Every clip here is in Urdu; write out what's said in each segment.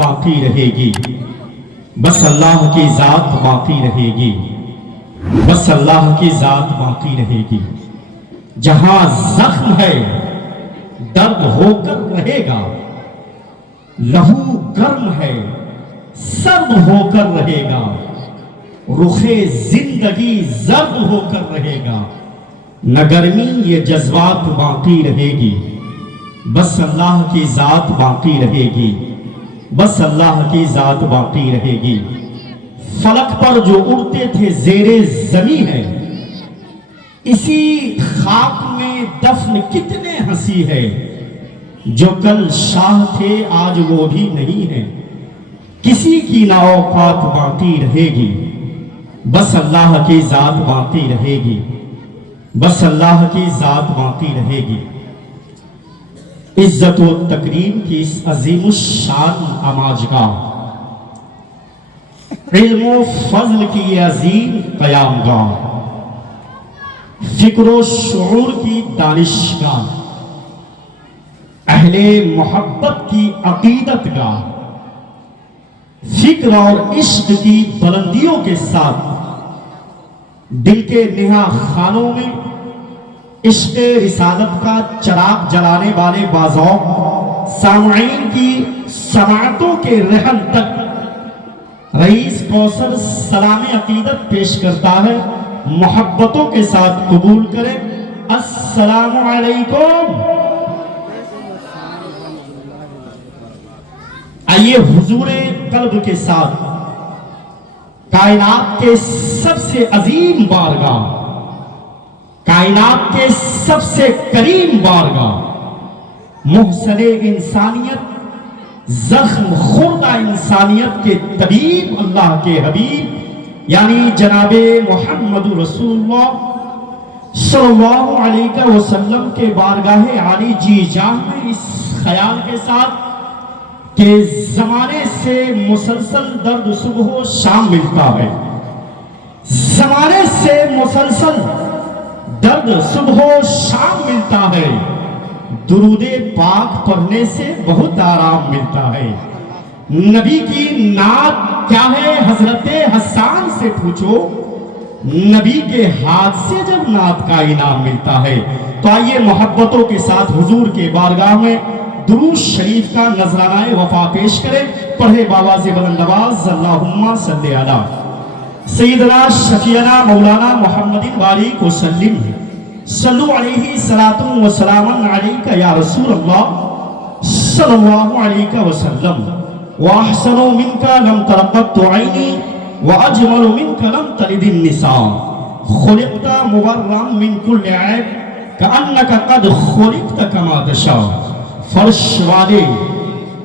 باقی رہے گی، بس اللہ کی ذات باقی رہے گی، بس اللہ کی ذات باقی رہے گی۔ جہاں زخم ہے درد ہو کر رہے گا، لہو گرم ہے سرد ہو کر رہے گا، رخ زندگی زرد ہو کر رہے گا، نہ گرمی یہ جذبات باقی رہے گی، بس اللہ کی ذات باقی رہے گی، بس اللہ کی ذات باقی رہے گی۔ فلک پر جو اڑتے تھے زیر زمیں ہے، اسی خاک میں دفن کتنے ہنسی ہے، جو کل شاہ تھے آج وہ بھی نہیں ہے، کسی کی نہ اوقات باقی رہے گی، بس اللہ کی ذات باقی رہے گی، بس اللہ کی ذات باقی رہے گی۔ عزت و تکریم کی اس عظیم الشان آماجگاہ، علم و فضل کی یہ عظیم قیام گاہ، فکر و شعور کی دانشگاہ، اہل محبت کی عقیدت گاہ، فکر اور عشق کی بلندیوں کے ساتھ دل کے نہا خانوں میں عشق رسالت کا چراغ جلانے والے باذوق سامعین کی سماعتوں کے رحم تک رئیس کوثر سلام عقیدت پیش کرتا ہے۔ محبتوں کے ساتھ قبول کریں۔ السلام علیکم۔ آئیے حضور قلب کے ساتھ کائنات کے سب سے عظیم بارگاہ، کائنات کے سب سے کریم بارگاہ، محسن انسانیت، زخم خوردہ انسانیت کے طبیب اللہ کے حبیب یعنی جناب محمد رسول اللہ صلی اللہ علیہ وسلم کے بارگاہ عالی جی جاہ میں اس خیال کے ساتھ کہ زمانے سے مسلسل درد صبح و شام ملتا ہے، زمانے سے مسلسل درد صبح و شام ملتا ہے، درود پاک پڑھنے سے بہت آرام ملتا ہے۔ نبی کی نعت کیا ہے حضرت حسان سے پوچھو، نبی کے ہاتھ سے جب نعت کا انعام ملتا ہے۔ تو آئیے محبتوں کے ساتھ حضور کے بارگاہ میں درود شریف کا نذرانہ وفا پیش کریں۔ پڑھے بآواز بلند آواز اللہم صلی علی سیدنا شفیعنا مولانا محمد وآلہ وسلم صلو علیہ صلاۃ و سلام علیک یا رسول اللہ صلی اللہ علیہ وسلم وَأَحْسَنُ مِنْكَ لَمْ تَرَبَّتُ عَيْنِي وَأَجْمَلُ مِنْكَ لَمْ تَلِدِ النِّسَاءُ خُلِقْتَ مُبَرًّا مِنْ كُلِّ عَيْبٍ كَأَنَّكَ قَدْ خُلِقْتَ كَمَا تَشَاءُ۔ فرش والے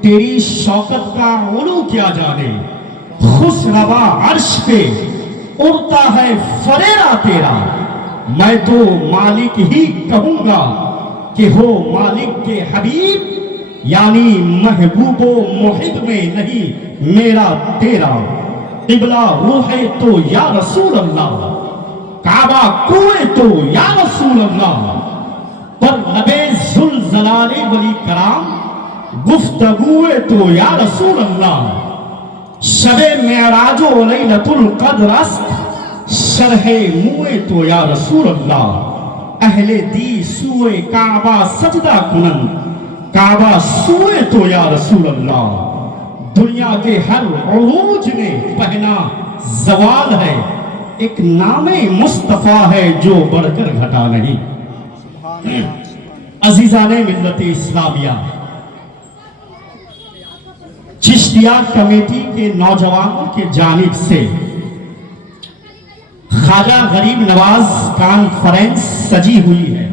تیری شوکت کا علو کیا جانے، خسروا عرش پہ اڑتا ہے فریرا تیرا، میں تو مالک ہی کہوں گا کہ ہو مالک کے حبیب، یعنی محبوب و محب میں نہیں میرا تیرا، قبلہ روح تو یا رسول اللہ، کعبہ کوئے تو یا رسول اللہ، پر لبے ذوالجلال ولی کرام گفتگوئے تو یا رسول اللہ، شب معراج و لیلۃ القدر است شرح موئے تو یا رسول اللہ، اہل دی سوئے کعبہ سجدہ کنن کعبہ سوئے تو یا رسول اللہ، دنیا کے ہر عروج میں پہنا زوال ہے، ایک نام مصطفیٰ ہے جو بڑھ کر گھٹا نہیں۔ عزیزان ملت اسلامیہ، چشتیہ کمیٹی کے نوجوانوں کے جانب سے خواجہ غریب نواز کانفرنس سجی ہوئی ہے،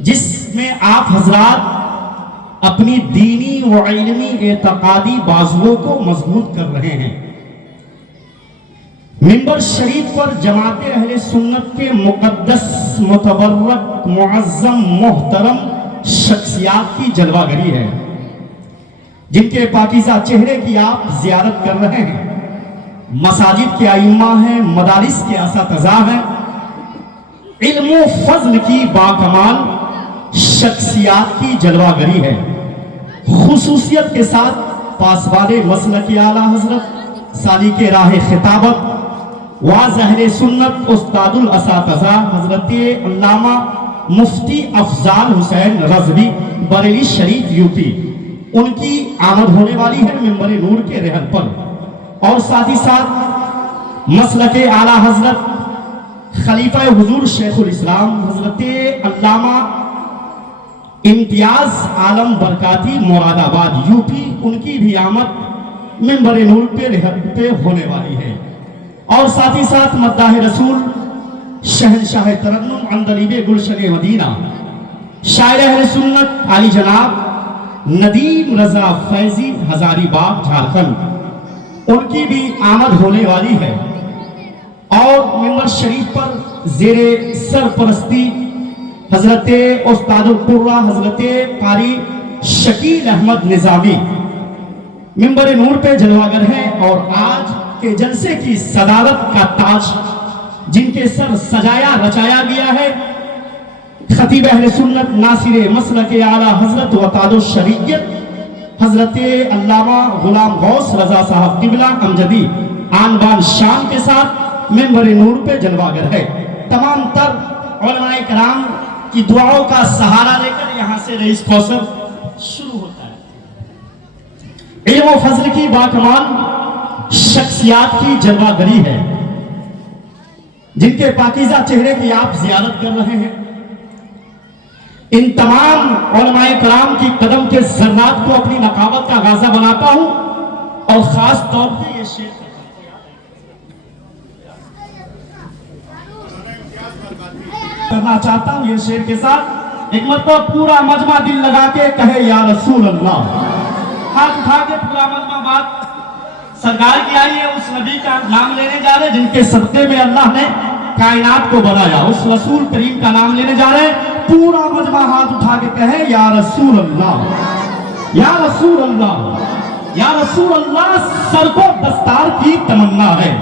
جس میں آپ حضرات اپنی دینی و علمی اعتقادی بازوؤں کو مضبوط کر رہے ہیں۔ منبر شریف پر جماعت اہل سنت کے مقدس متبرک معظم محترم شخصیات کی جلوہ گری ہے، جن کے پاکیزہ چہرے کی آپ زیارت کر رہے ہیں۔ مساجد کے ائمہ ہیں، مدارس کے اساتذہ ہیں، علم و فضل کی باکمال شخصیات کی جلوہ گری ہے۔ خصوصیت کے ساتھ پاسبان مسلک اعلیٰ حضرت سالک راہ خطابت واضح سنت استاد الاساتذہ حضرت علامہ مفتی افضال حسین رضوی بریلی شریف یوپی، ان کی آمد ہونے والی ہے منبر نور کے رحل پر، اور ساتھ ہی ساتھ مسلک اعلیٰ حضرت خلیفہ حضور شیخ الاسلام حضرت علامہ امتیاز عالم برکاتی مراد آباد یوپی، ان کی بھی آمد منبر نور پہ رحل پہ ہونے والی ہے، اور ساتھ ہی ساتھ مداح رسول شہنشاہ ترنم عندلیب گلشن مدینہ شاعر اہل سنت علی جناب ندیم رضا فیضی ہزاری باغ جھارکھنڈ، ان کی بھی آمد ہونے والی ہے، اور منبر شریف پر زیر سرپرستی حضرت استاد القرہ حضرت قاری شکیل احمد نظامی منبر نور پہ جلواگر ہیں، اور آج کے جلسے کی صدارت کا تاج جن کے سر سجایا رچایا گیا ہے خطیب اہل سنت ناصر مسلک اعلیٰ حضرت و تاج الشریعت حضرت علامہ غلام غوث رضا صاحب قبلہ امجدی آن بان شان کے ساتھ منبر نور پہ جلواگر ہے۔ تمام تر علماء کرام کی دعاؤں کا سہارا لے کر یہاں سے رئیس کوثر شروع ہوتا ہے۔ علم و فضل کی باکمال شخصیات کی جلوہ گری ہے، جن کے پاکیزہ چہرے کی آپ زیارت کر رہے ہیں۔ ان تمام علماء کرام کی قدم کے ذرات کو اپنی نقابت کا غازہ بناتا ہوں، اور خاص طور پہ یہ شعر کرنا چاہتا ہوں۔ یہ شعر کے ساتھ ایک مرتبہ پورا مجمع دل لگا کے کہے یا رسول اللہ، ہاتھ اٹھا کے پورا مجمع بات سرکار کی آئی ہے، اس نبی کا نام لینے جا رہے جن کے صدقے میں اللہ نے کائنات کو بنایا، اس رسول کریم کا نام لینے جا رہے، پورا مجمع ہاتھ اٹھا کے کہے یا رسول اللہ، یا رسول اللہ، یا رسول اللہ، سر کو دستار کی تمنا ہے،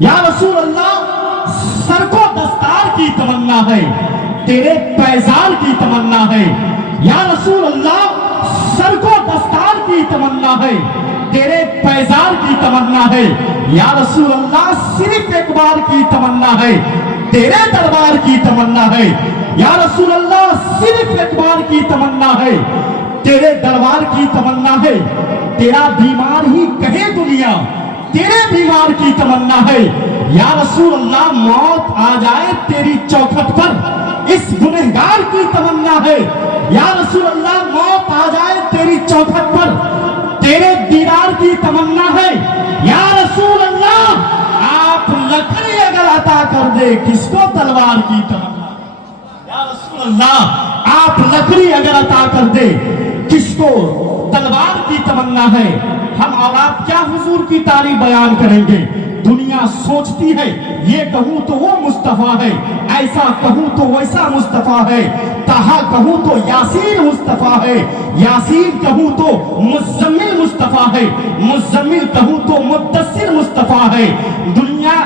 یا رسول اللہ، سر کو دستار کی تمنا ہے، تیرے پیزار کی تمنا ہے، یا رسول اللہ، سر کو دستار کی تمنا ہے، تیرے پیزار کی تمنا ہے، یا رسول اللہ، صرف ایک بار کی تمنا ہے، تیرے دربار کی تمنا ہے، یا رسول اللہ، صرف ایک بار کی تمنا ہے، تیرے دربار کی تمنا ہے، تیرا بیمار ہی کہے دنیا، تیرے بیمار کی تمنا ہے، یا رسول اللہ، موت آ جائے تیری چوکھٹ پر، اس گنہگار کی تمنا ہے، یا رسول اللہ، موت آ جائے تیری چوکھٹ پر، تیرے دیدار کی تمنا ہے، یا رسول اللہ، آپ لکڑی اگر عطا کر دے کس کو تلوار کی تمنا ہے، یا رسول اللہ، آپ لکڑی اگر عطا کر دے کس کو تلوار کی تمنا ہے۔ ہم اور آپ کیا حضور کی تعریف بیان کریں گے، دنیا سوچتی ہے یہ کہوں تو وہ مصطفیٰ ہے، ایسا کہوں تو ویسا مصطفیٰ ہے، تہا کہوں تو یاسین مصطفیٰ ہے، یاسین کہوں تو مزمل مصطفیٰ ہے، مزمل کہوں تو مدثر مصطفیٰ ہے۔ دنیا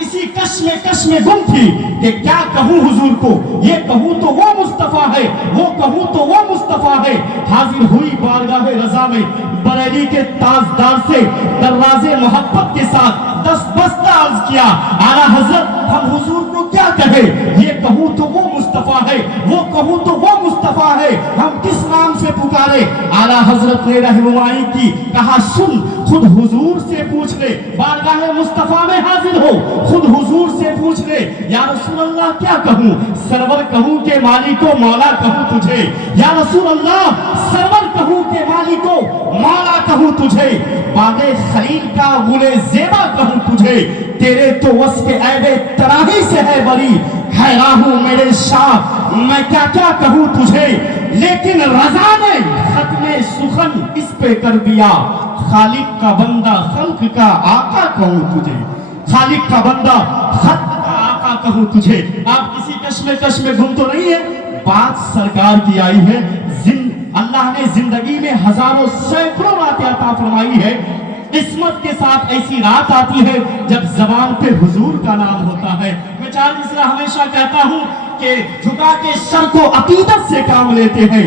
اسی کش میں گم تھی کہ کیا کہوں حضور کو، یہ کہوں تو وہ مصطفیٰ ہے، وہ کہوں تو وہ مصطفیٰ ہے۔ حاضر ہوئی بارگاہ رضا میں بریلی کے تاجدار سے دروازے محبت کے ساتھ دست بستہ عرض کیا، اعلیٰ حضرت ہم حضور کو کیا کہے، یہ کہوں تو وہ مصطفیٰ ہے، وہ کہوں تو وہ مصطفیٰ ہے، ہم کس نام سے پکارے۔ اعلیٰ حضرت نے رہنمائی کی، کہا سن خود حضور سے پوچھ لے، بارگاہ مصطفیٰ میں حاضر ہو، خود حضور سے پوچھ لے، یا رسول اللہ کیا کہوں، سرور کہوں کہ مالی کو مولا کہوں تجھے، یا رسول اللہ، سرور کہوں کہ مالی کو مولا کہوں تجھے، باغ خلیل کا گل زیبا کہوں تجھے، تیرے تو وصف عیب تراہی سے ہے بری، حیران ہوں میرے شاہ میں کیا کیا کہوں تجھے، لیکن رضا نے ختم سخن اس پہ کر دیا، خالق کا بندہ خلق کا آقا کہوں تجھے، خالق کا بندہ خلق کا آقا کہوں تجھے۔ آپ کسی کش میں گم تو نہیں ہے، بات سرکار کی آئی ہے، اللہ نے زندگی میں ہزاروں سینکڑوں راتیں عطا فرمائی ہے، قسمت کے ساتھ ایسی رات آتی ہے جب زبان پہ حضور کا نام ہوتا ہے۔ میں چار مصرع ہمیشہ کہتا ہوں کہ جھکا کے سر کو عقیدت سے کام لیتے ہیں،